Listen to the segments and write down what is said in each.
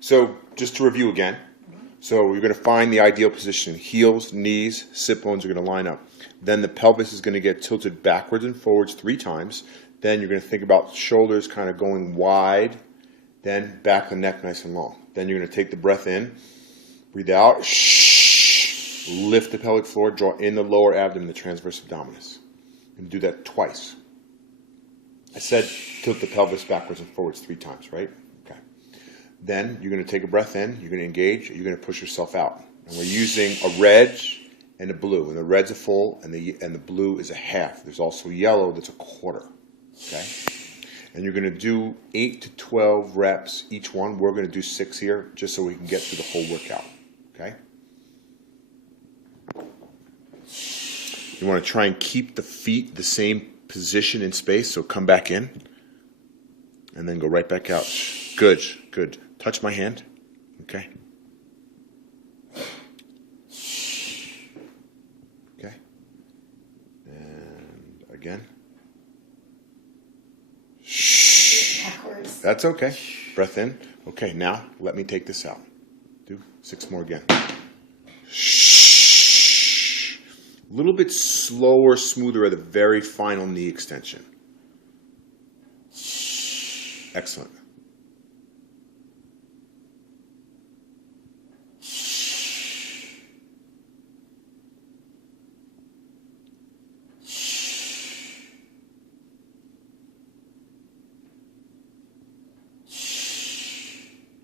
So just to review again, so you're going to find the ideal position. Heels, knees, sit bones are going to line up. Then the pelvis is going to get tilted backwards and forwards 3 times. Then you're going to think about shoulders kind of going wide. Then back of the neck nice and long. Then you're going to take the breath in, breathe out, lift the pelvic floor, draw in the lower abdomen, the transverse abdominis. And do that twice. I said tilt the pelvis backwards and forwards 3 times, right? Okay. Then you're going to take a breath in, you're going to engage, you're going to push yourself out. And we're using a red and a blue. And the red's a full and the blue is a half. There's also yellow that's a quarter. Okay? And you're going to do 8 to 12 reps each one. We're going to do 6 here just so we can get through the whole workout. Okay? You want to try and keep the feet the same position in space, so come back in and then go right back out. Good, good. Touch my hand. Okay. Okay. And again. That's okay. Breath in. Okay, now let me take this out. Do 6 more again. A little bit slower, smoother at the very final knee extension. Excellent.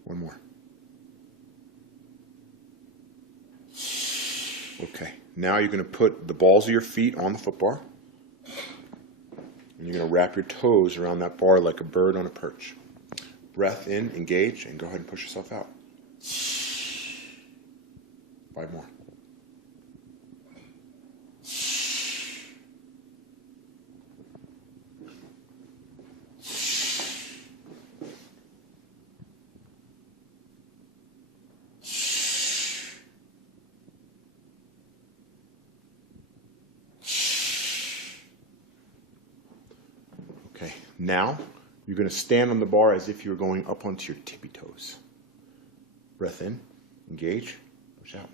One more. Okay. Now you're going to put the balls of your feet on the foot bar. And you're going to wrap your toes around that bar like a bird on a perch. Breath in, engage, and go ahead and push yourself out. 5 more. Okay, now you're going to stand on the bar as if you're going up onto your tippy toes. Breath in, engage, push out.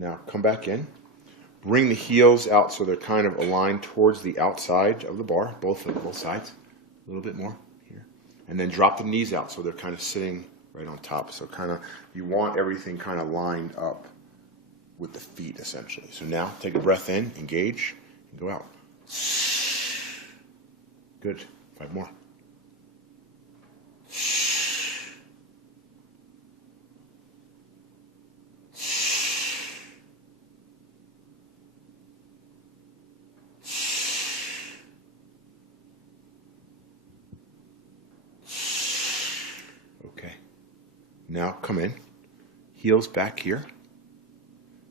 Now come back in, bring the heels out so they're kind of aligned towards the outside of the bar, both sides, a little bit more here. And then drop the knees out so they're kind of sitting right on top. So kind of, you want everything kind of lined up with the feet essentially. So now take a breath in, engage, and go out. Good, 5 more. Okay, now come in, heels back here,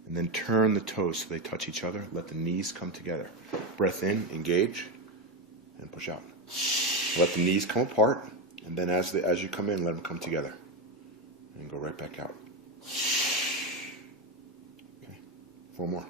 and then turn the toes so they touch each other. Let the knees come together. Breath in, engage, and push out. Let the knees come apart, and then as you come in, let them come together. And go right back out. Okay, 4 more.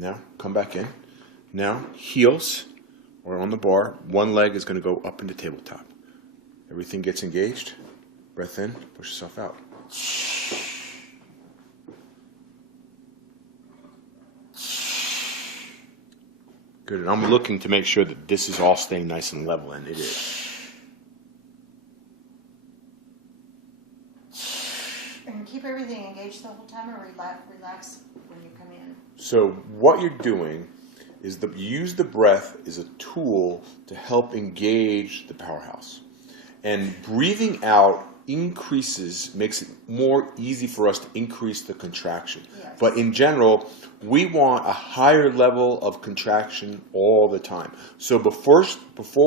Now, come back in. Now, heels are on the bar. One leg is going to go up into tabletop. Everything gets engaged. Breath in, push yourself out. Good, and I'm looking to make sure that this is all staying nice and level, and it is. And keep everything engaged the whole time, or relax when you come in? So what you're doing is use the breath as a tool to help engage the powerhouse. And breathing out makes it more easy for us to increase the contraction. Yes. But in general, we want a higher level of contraction all the time. So before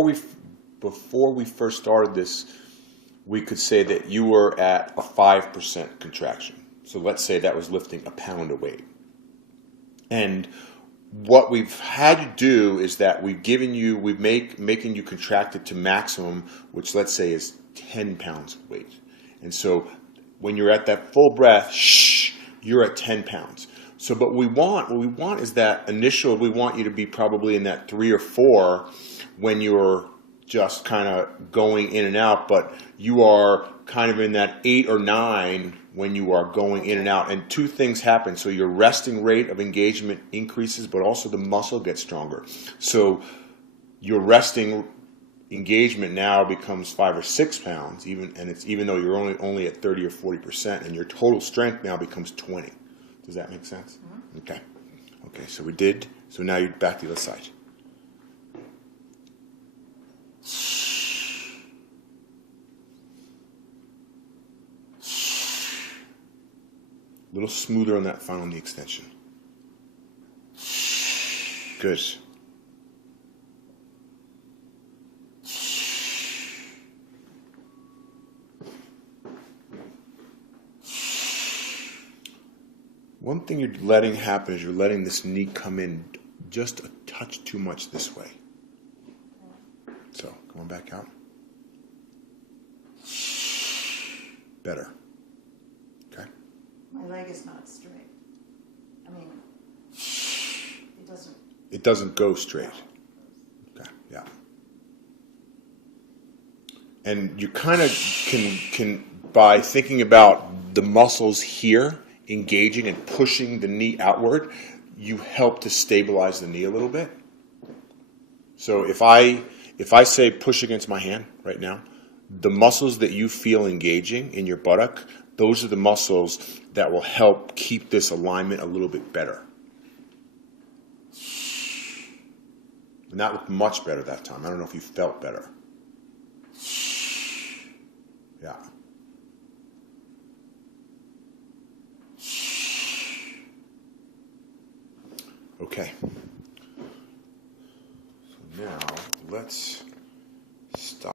we first started this, we could say that you were at a 5% contraction. So let's say that was lifting a pound of weight. And what we've had to do is that making you contract it to maximum, which let's say is 10 pounds of weight. And so when you're at that full breath, you're at 10 pounds. So, but what we want is that initial, we want you to be probably in that 3 or 4 when you're just kind of going in and out, but you are kind of in that 8 or 9 when you are going in and out. And two things happen. So your resting rate of engagement increases, but also the muscle gets stronger. So your resting engagement now becomes 5 or 6 pounds, even though you're only at 30 or 40%, and your total strength now becomes 20. Does that make sense? Mm-hmm. Okay. So now you're back to the other side. A little smoother on that final knee extension. Good. One thing you're letting happen is you're letting this knee come in just a touch too much this way. So, going back out. Better. Okay? My leg is not straight. I mean, it doesn't. It doesn't go straight. Okay, yeah. And you kind of can by thinking about the muscles here engaging and pushing the knee outward, you help to stabilize the knee a little bit. So if I say push against my hand right now, the muscles that you feel engaging in your buttock, those are the muscles that will help keep this alignment a little bit better. And that looked much better that time. I don't know if you felt better. Yeah. Okay. So now let's